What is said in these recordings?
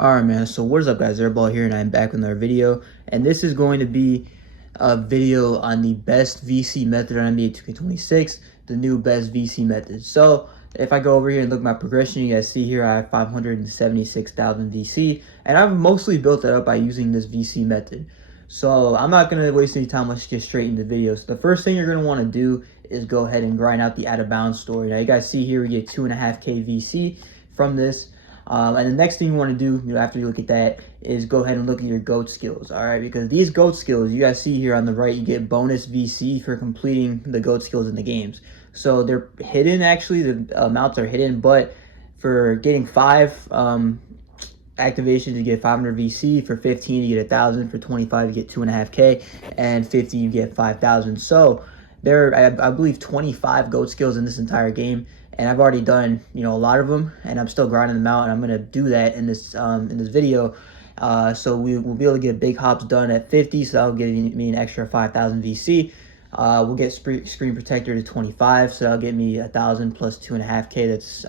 Alright, man, so what is up, guys? Airball here, and I'm back with another video, and this is going to be a video on the best VC method on NBA 2K26, the new best VC method. So if I go over here and look at my progression, you guys see here I have 576,000 VC, and I've mostly built that up by using this VC method. So I'm not going to waste any time. Let's get straight into the video. So the first thing you're going to want to do is go ahead and grind out the out of bounds story. Now you guys see here we get 2.5k VC from this. And the next thing you want to do, after you look at that, is go ahead and look at your GOAT skills, all right? Because these GOAT skills, you guys see here on the right, you get bonus VC for completing the GOAT skills in the games. So they're hidden, actually, the amounts are hidden, but for getting 5 activations, you get 500 VC. For 15, you get 1,000. For 25, you get 2.5k. And 50, you get 5,000. So there are, I believe, 25 GOAT skills in this entire game. And I've already done, a lot of them, and I'm still grinding them out, and I'm gonna do that in this video. So we'll be able to get big hops done at 50, so that'll get me an extra 5,000 VC. We'll get screen protector to 25, so that'll get me 1,000 plus 2.5k. That's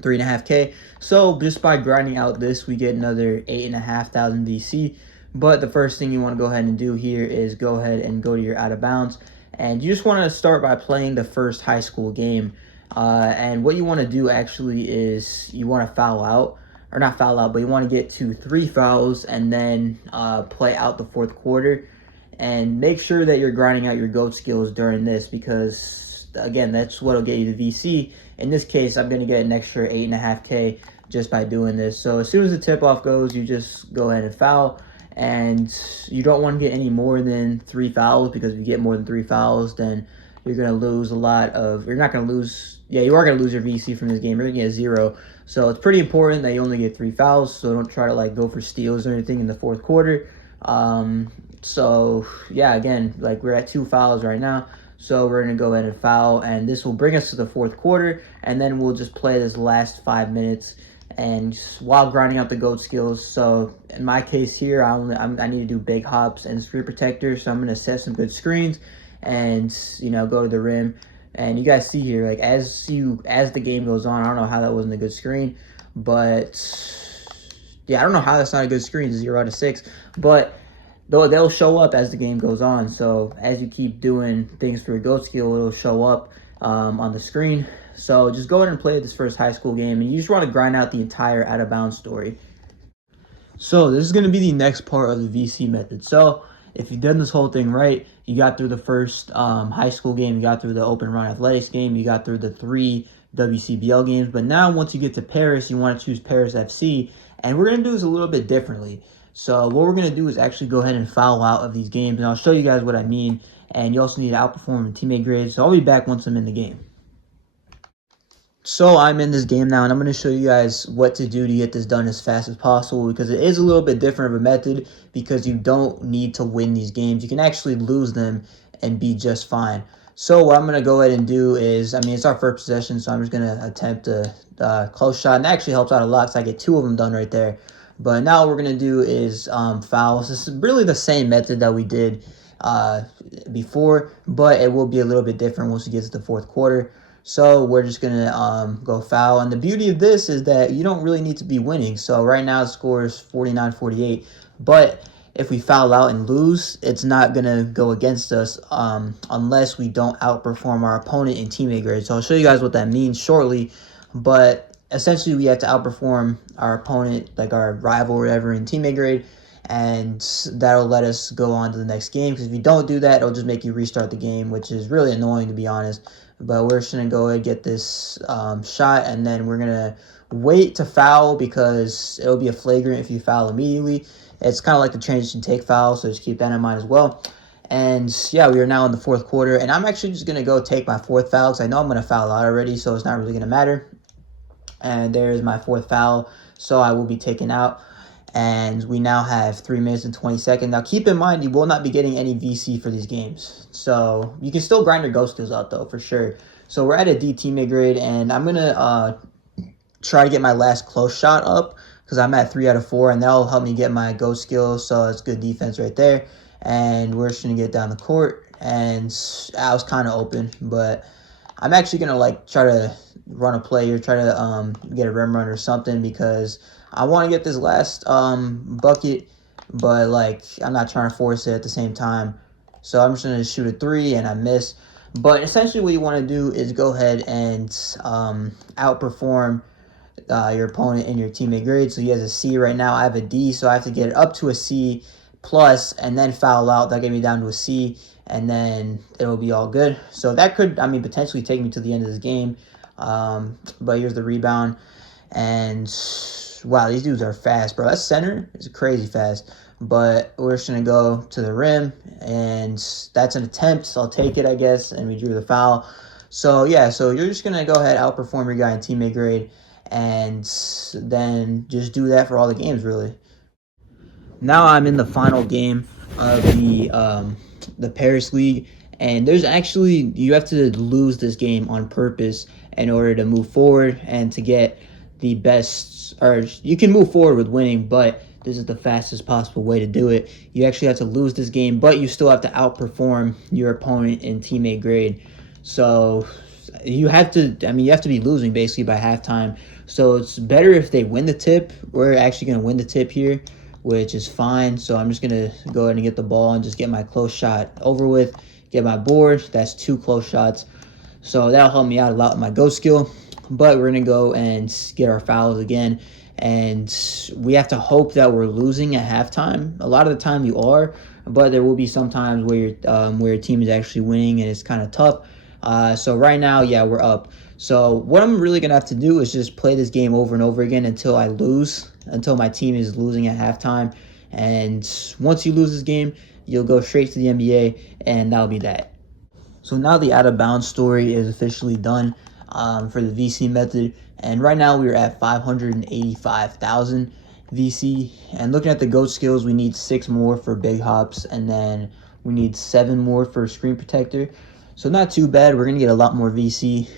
3.5k. So just by grinding out this, we get another 8,500 VC. But the first thing you want to go ahead and do here is go ahead and go to your out of bounds, and you just want to start by playing the first high school game. And what you want to do actually is you want to foul out, or not foul out, but you want to get to 3 fouls and then play out the fourth quarter. And make sure that you're grinding out your GOAT skills during this, because again, that's what'll get you the VC. In this case, I'm going to get an extra 8.5k just by doing this. So as soon as the tip off goes, you just go ahead and foul. And you don't want to get any more than 3 fouls, because if you get more than 3 fouls, then you're going to lose a lot of, you're not going to lose, yeah, you are going to lose your VC from this game. You're going to get 0. So it's pretty important that you only get 3 fouls, so don't try to go for steals or anything in the fourth quarter. So yeah, again, we're at 2 fouls right now, so we're going to go ahead and foul, and this will bring us to the fourth quarter, and then we'll just play this last 5 minutes and while grinding out the GOAT skills. So in my case here, I need to do big hops and screen protector, so I'm going to set some good screens and go to the rim. And you guys see here, as the game goes on, I don't know how that wasn't a good screen, but yeah, I don't know how that's not a good screen, 0 out of 6, but they'll show up as the game goes on. So as you keep doing things for your GOAT skill, it'll show up on the screen. So just go ahead and play this first high school game, and you just want to grind out the entire out of bounds story. So this is going to be the next part of the VC method. So if you've done this whole thing right, you got through the first high school game, you got through the Open Run Athletics game, you got through the 3 WCBL games. But now once you get to Paris, you want to choose Paris FC, and we're going to do this a little bit differently. So what we're going to do is actually go ahead and foul out of these games, and I'll show you guys what I mean. And you also need to outperform in teammate grades. So I'll be back once I'm in the game. So I'm in this game now, and I'm going to show you guys what to do to get this done as fast as possible, because it is a little bit different of a method, because you don't need to win these games. You can actually lose them and be just fine. So what I'm going to go ahead and do is, it's our first possession, so I'm just going to attempt a close shot, and that actually helps out a lot, because I get 2 of them done right there. But now what we're going to do is fouls. This is really the same method that we did before, but it will be a little bit different once we get to the fourth quarter. So we're just going to go foul. And the beauty of this is that you don't really need to be winning. So right now the score is 49-48. But if we foul out and lose, it's not going to go against us unless we don't outperform our opponent in teammate grade. So I'll show you guys what that means shortly. But essentially we have to outperform our opponent, our rival or whatever, in teammate grade. And that'll let us go on to the next game. Because if you don't do that, it'll just make you restart the game, which is really annoying, to be honest. But we're just going to go ahead and get this shot, and then we're going to wait to foul, because it'll be a flagrant if you foul immediately. It's kind of like the transition take foul, so just keep that in mind as well. And yeah, we are now in the fourth quarter, and I'm actually just going to go take my 4th foul, because I know I'm going to foul out already, so it's not really going to matter. And there's my 4th foul, so I will be taken out. And we now have 3 minutes and 20 seconds. Now, keep in mind, you will not be getting any VC for these games. So you can still grind your GOAT skills out, though, for sure. So we're at a D teammate grade, and I'm going to try to get my last close shot up, because I'm at 3 out of 4, and that'll help me get my GOAT skills. So it's good defense right there. And we're just going to get down the court. And I was kind of open, but I'm actually going to try to run a play or try to get a rim run or something, because I want to get this last bucket, but like I'm not trying to force it at the same time. So I'm just going to shoot a 3 and I miss. But essentially what you want to do is go ahead and outperform your opponent in your teammate grade. So he has a C right now. I have a D, so I have to get it up to a C plus and then foul out. That get me down to a C, and then it'll be all good. So that could, I mean, potentially take me to the end of this game. But here's the rebound. And wow, these dudes are fast, bro. That center is crazy fast. But we're just going to go to the rim, and that's an attempt. So I'll take it, I guess, and we drew the foul. So, yeah, so you're just going to go ahead, outperform your guy in teammate grade, and then just do that for all the games, really. Now I'm in the final game of the Paris League, and there's actually, you have to lose this game on purpose in order to move forward and to get the best, or you can move forward with winning, but this is the fastest possible way to do it. You actually have to lose this game, but you still have to outperform your opponent in teammate grade. So you have to, I mean, you have to be losing basically by halftime. So it's better if they win the tip. We're actually going to win the tip here, which is fine. So I'm just going to go ahead and get the ball and just get my close shot over with, get my board. That's 2 close shots. So that'll help me out a lot with my go skill. But we're going to go and get our fouls again. And we have to hope that we're losing at halftime. A lot of the time you are, but there will be some times where your team is actually winning and it's kind of tough. So right now, yeah, we're up. So what I'm really going to have to do is just play this game over and over again until I lose, until my team is losing at halftime. And once you lose this game, you'll go straight to the NBA, and that'll be that. So now the out-of-bounds story is officially done for the VC method. And right now we're at 585,000 VC. And looking at the GOAT skills, we need 6 more for big hops, and then we need 7 more for screen protector. So not too bad. We're going to get a lot more VC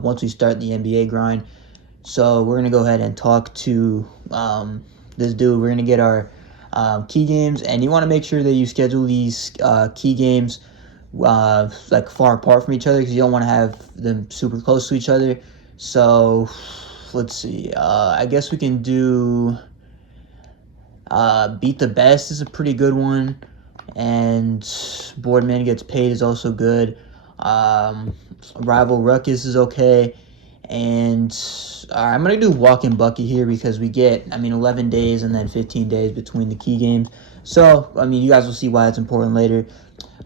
once we start the NBA grind. So we're going to go ahead and talk to this dude. We're going to get our key games. And you want to make sure that you schedule these key games like far apart from each other, because you don't want to have them super close to each other. So let's see. I guess we can do Beat the Best is a pretty good one. And Boardman Gets Paid is also good. Rival Ruckus is okay. And I'm going to do Walk-in Bucket here because we get, 11 days and then 15 days between the key games. So, you guys will see why it's important later.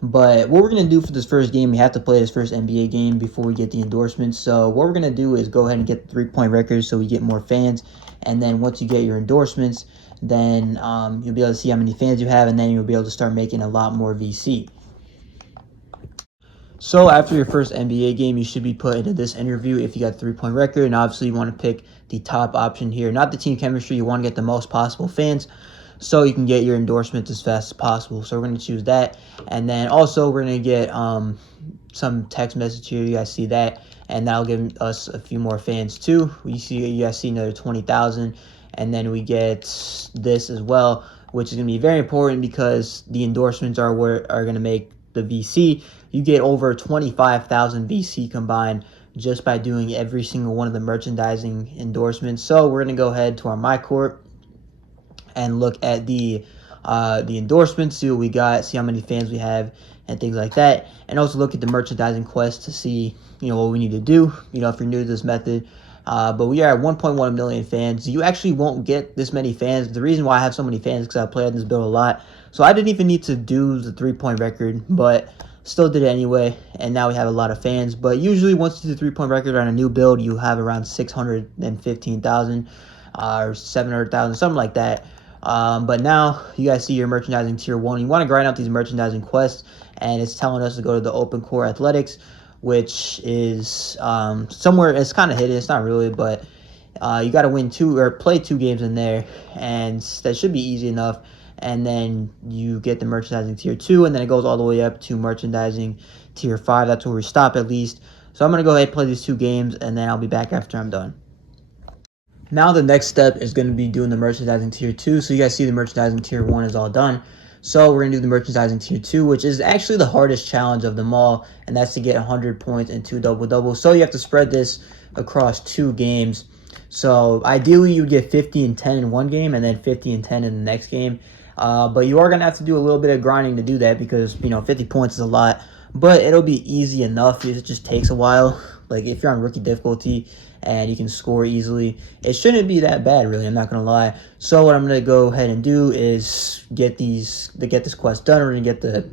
But what we're going to do for this first game, we have to play this first NBA game before we get the endorsements. So what we're going to do is go ahead and get the 3-point record so we get more fans. And then once you get your endorsements, then you'll be able to see how many fans you have, and then you'll be able to start making a lot more VC. So after your first NBA game, you should be put into this interview if you got the 3-point record. And obviously you want to pick the top option here, not the team chemistry. You want to get the most possible fans so you can get your endorsements as fast as possible. So we're going to choose that. And then also we're going to get some text message here. You guys see that. And that'll give us a few more fans too. You guys see another 20,000. And then we get this as well, which is going to be very important because the endorsements are going to make the VC. You get over 25,000 VC combined just by doing every single one of the merchandising endorsements. So we're going to go ahead to our MyCourt and look at the endorsements, see what we got, see how many fans we have, and things like that. And also look at the merchandising quest to see, what we need to do, if you're new to this method. But we are at 1.1 million fans. You actually won't get this many fans. The reason why I have so many fans is because I play on this build a lot. So I didn't even need to do the 3-point record, but still did it anyway. And now we have a lot of fans. But usually once you do the 3-point record on a new build, you have around 615,000 or 700,000, something like that. But now you guys see your merchandising tier 1. You want to grind out these merchandising quests, and it's telling us to go to the Open Core Athletics, which is somewhere, it's kind of hidden, it's not really, but you got to win 2 or play 2 games in there, and that should be easy enough. And then you get the merchandising tier 2, and then it goes all the way up to merchandising tier 5. That's where we stop at least. So I'm going to go ahead and play these 2 games, and then I'll be back after I'm done. Now the next step is going to be doing the merchandising tier 2. So you guys see the merchandising tier 1 is all done. So we're going to do the merchandising tier 2, which is actually the hardest challenge of them all, and that's to get 100 points and 2 double-doubles. So you have to spread this across 2 games. So ideally you would get 50 and 10 in one game and then 50 and 10 in the next game. But you are going to have to do a little bit of grinding to do that because, 50 points is a lot. But it'll be easy enough. It just takes a while. Like if you're on rookie difficulty and you can score easily, it shouldn't be that bad, really. I'm not going to lie. So what I'm going to go ahead and do is get this quest done. We're going to get the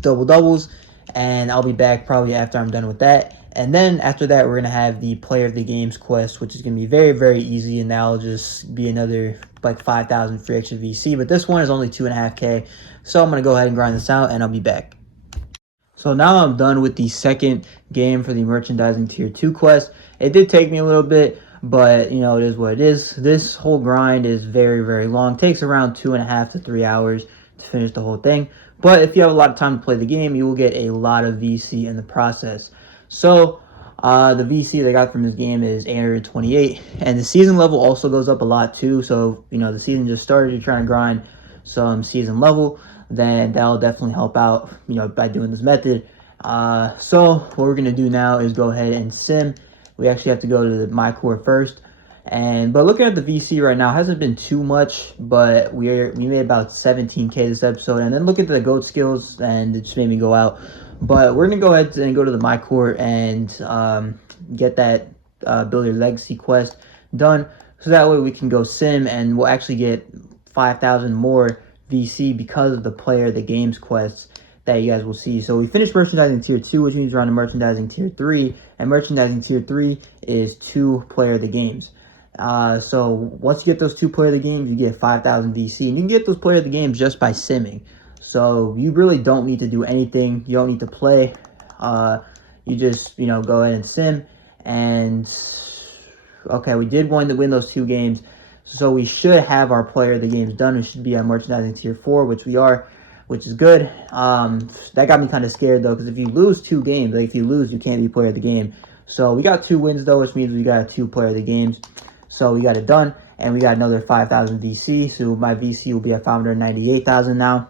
double doubles, and I'll be back probably after I'm done with that. And then after that, we're going to have the Player of the Games quest, which is going to be very, very easy, and that'll just be another like 5,000 free extra VC. But this one is only 2.5K, so I'm going to go ahead and grind this out, and I'll be back. So now I'm done with the second game for the Merchandising Tier 2 quest. It did take me a little bit, but, it is what it is. This whole grind is very, very long. It takes around 2.5 to 3 hours to finish the whole thing. But if you have a lot of time to play the game, you will get a lot of VC in the process. So the VC that I got from this game is 828, and the season level also goes up a lot too. So the season just started, you're trying to grind some season level, then that'll definitely help out by doing this method. So what we're gonna do now is go ahead and sim. We actually have to go to the My Core first. But looking at the VC right now, hasn't been too much, but we made about 17K this episode. And then look at the GOAT skills, and it just made me go out. But we're gonna go ahead and go to the My Core and get that Build Your Legacy quest done, so that way we can go sim, and we'll actually get 5,000 more VC because of the Player of the Games quests that you guys will see. So we finished Merchandising Tier 2, which means we're on to Merchandising Tier 3, and Merchandising Tier 3 is 2 Player of the Games. So once you get those 2 Player of the Games, you get 5,000 VC, and you can get those Player of the Games just by simming. So you really don't need to do anything. You don't need to play. You just, go ahead and sim. And okay, we did win those 2 games. So we should have our Player of the Games done. We should be on Merchandising Tier 4, which we are, which is good. That got me kind of scared though, because if you lose 2 games, like if you lose, you can't be Player of the Game. So we got 2 wins though, which means we got 2 Player of the Games. So we got it done, and we got another 5,000 VC. So my VC will be at 598,000 now.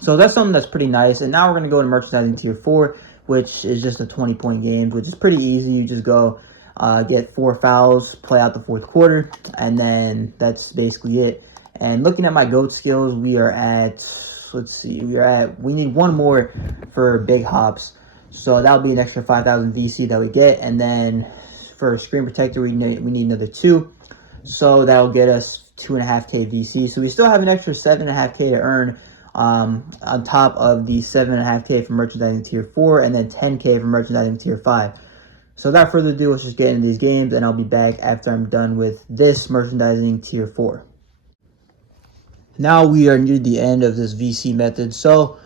So that's something that's pretty nice. And now we're going to go to Merchandising Tier 4, which is just a 20-point game, which is pretty easy. You just go get 4 fouls, play out the 4th quarter, and then that's basically it. And looking at my GOAT skills, we are at, we need 1 more for big hops. So that'll be an extra 5,000 VC that we get. And then for Screen Protector, we need another 2. So that'll get us 2.5K VC. So we still have an extra 7.5K to earn on top of the 7.5K for Merchandising Tier 4 and then 10K for Merchandising Tier 5. So without further ado, let's just get into these games, and I'll be back after I'm done with this Merchandising Tier 4. Now we are near the end of this VC method. So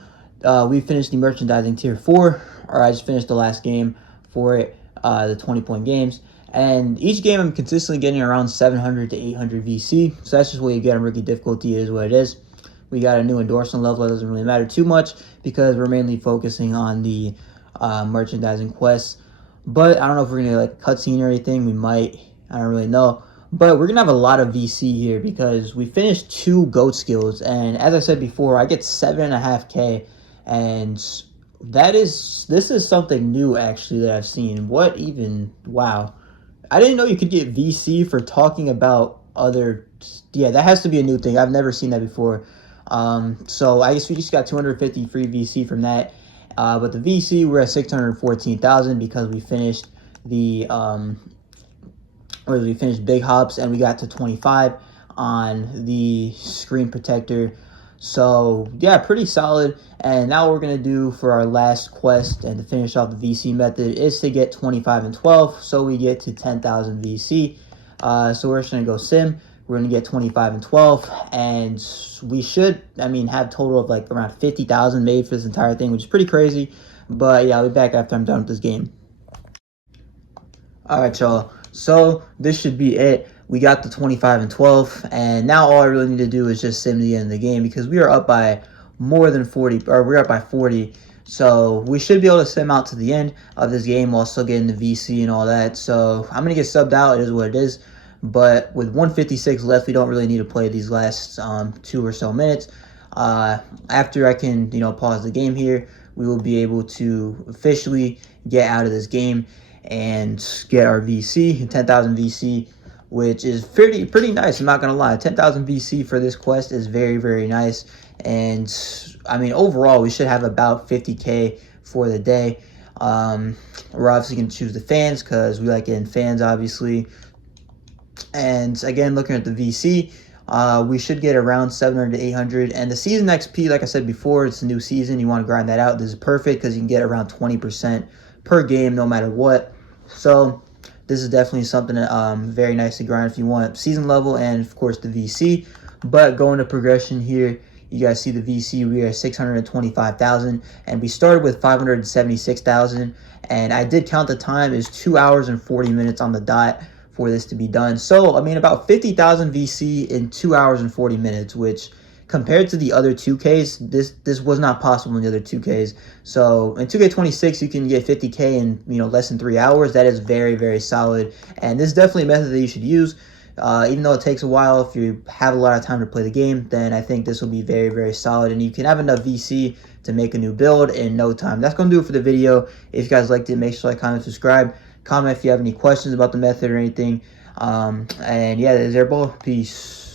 we finished the Merchandising Tier 4, or I just finished the last game for it, the 20-point games. And each game I'm consistently getting around 700 to 800 VC. So that's just what you get on rookie difficulty, is what it is. We got a new endorsement level. That doesn't really matter too much because we're mainly focusing on the merchandising quests. But I don't know if we're going to like cutscene or anything. We might. I don't really know. But we're going to have a lot of VC here because we finished 2 GOAT skills. And as I said before, I get 7.5K. And this is something new actually that I've seen. What even? Wow. I didn't know you could get VC for talking about other. Yeah, that has to be a new thing. I've never seen that before. So I guess we just got 250 free VC from that. But the VC, we're at 614,000 because we finished the we finished big hops, and we got to 25 on the Screen Protector. So yeah, pretty solid. And now what we're gonna do for our last quest and to finish off the VC method is to get 25 and 12, so we get to 10,000 VC. So we're just gonna go sim. We're gonna get 25 and 12, and we should, have total of like around 50,000 made for this entire thing, which is pretty crazy. But yeah, I'll be back after I'm done with this game. All right, y'all. So this should be it. We got the 25 and 12, and now all I really need to do is just sim to the end of the game because we are up by more than 40, or we're up by 40. So we should be able to sim out to the end of this game while still getting the VC and all that. So I'm gonna get subbed out. It is what it is. But with 156 left, we don't really need to play these last 2 or so minutes. After I can, pause the game here, we will be able to officially get out of this game and get our VC, 10,000 VC. which is pretty nice. I'm not gonna lie. 10,000 VC for this quest is very nice. And I mean, overall, we should have about 50k for the day. We're obviously gonna choose the fans because we like getting fans, obviously. And again, looking at the VC, we should get around 700 to 800. And the season XP, like I said before, it's a new season. You want to grind that out. This is perfect because you can get around 20% per game no matter what. So this is definitely something very nice to grind if you want season level and, of course, the VC. But going to progression here, you guys see the VC, we are 625,000. And we started with 576,000. And I did count the time. Is 2 hours and 40 minutes on the dot for this to be done. So, I mean, about 50,000 VC in 2 hours and 40 minutes, which compared to the other 2Ks, this was not possible in the other 2Ks. So, in 2K26, you can get 50K in, less than 3 hours. That is very solid. And this is definitely a method that you should use. Even though it takes a while, if you have a lot of time to play the game, then I think this will be very solid. And you can have enough VC to make a new build in no time. That's going to do it for the video. If you guys liked it, make sure to like, comment, subscribe. Comment if you have any questions about the method or anything. And yeah, there's Airball. Peace.